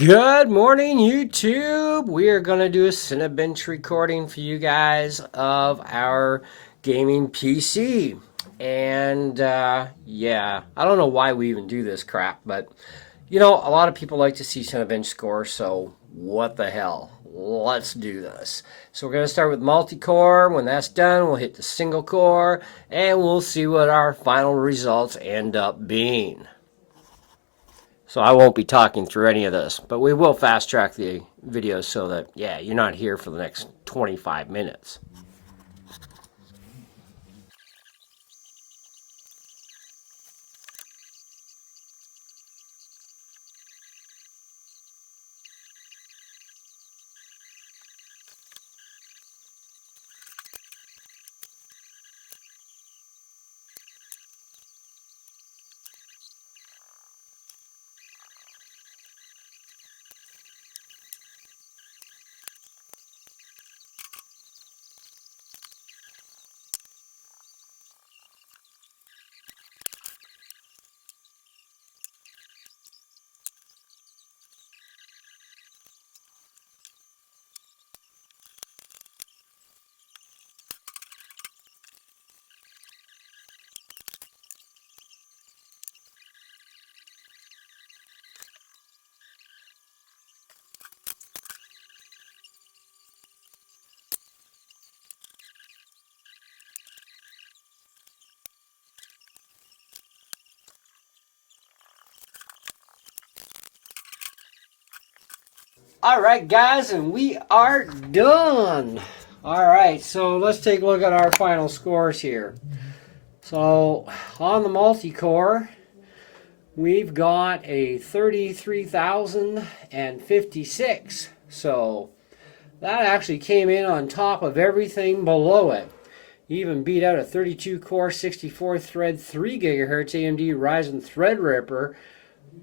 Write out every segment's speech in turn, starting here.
Good morning, YouTube. We are going to do a Cinebench recording for you guys of our gaming PC. And yeah, I don't know why we even do this crap, but a lot of people like to see Cinebench scores, so what the hell? Let's do this. So we're going to start with multi-core. When that's done, we'll hit the single core, and we'll see what our final results end up being. So I won't be talking through any of this, but we will fast track the video so that, yeah, you're not here for the next 25 minutes. All right, guys, and we are done. All right, so let's take a look at our final scores here. So on the multi-core, we've got a 33,056. So that actually came in on top of everything below it. Even beat out a 32-core, 64-thread, 3 gigahertz AMD Ryzen Threadripper.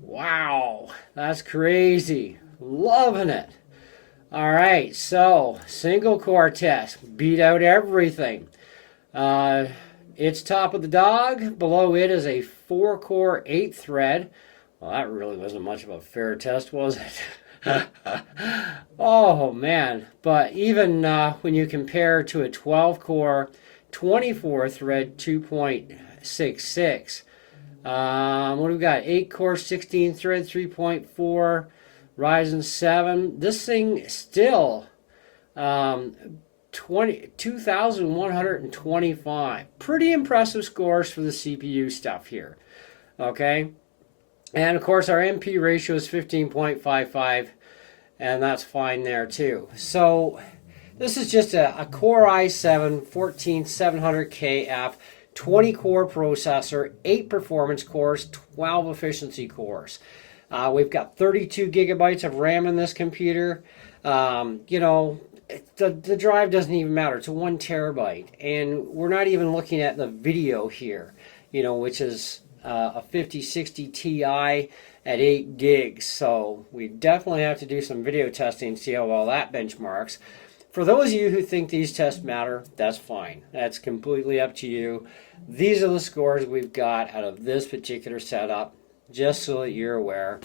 Wow, that's crazy. Loving it. All right, so single core test. Beat out everything. It's top of the dog. Below it is a 4-core, 8-thread. Well, that really wasn't much of a fair test, was it? Oh, man. But even when you compare to a 12-core, 24-thread, 2.66. What do we got? 8-core, 16-thread, 3.4. Ryzen 7. This thing still 2,125. Pretty impressive scores for the CPU stuff here. Okay. And of course our MP ratio is 15.55, and that's fine there too. So this is just a Core i7 14700KF 20-core processor, 8 performance cores, 12 efficiency cores. We've got 32 gigabytes of RAM in this computer. The drive doesn't even matter. It's a 1 terabyte. And we're not even looking at the video here, which is a 5060 Ti at 8 gigs. So we definitely have to do some video testing, see how well that benchmarks. For those of you who think these tests matter, that's fine. That's completely up to you. These are the scores we've got out of this particular setup, just so that you're aware.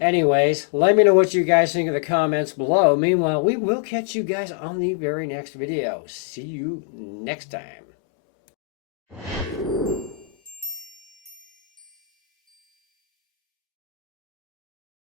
Anyways, let me know what you guys think in the comments below. Meanwhile, we will catch you guys on the very next video. See you next time.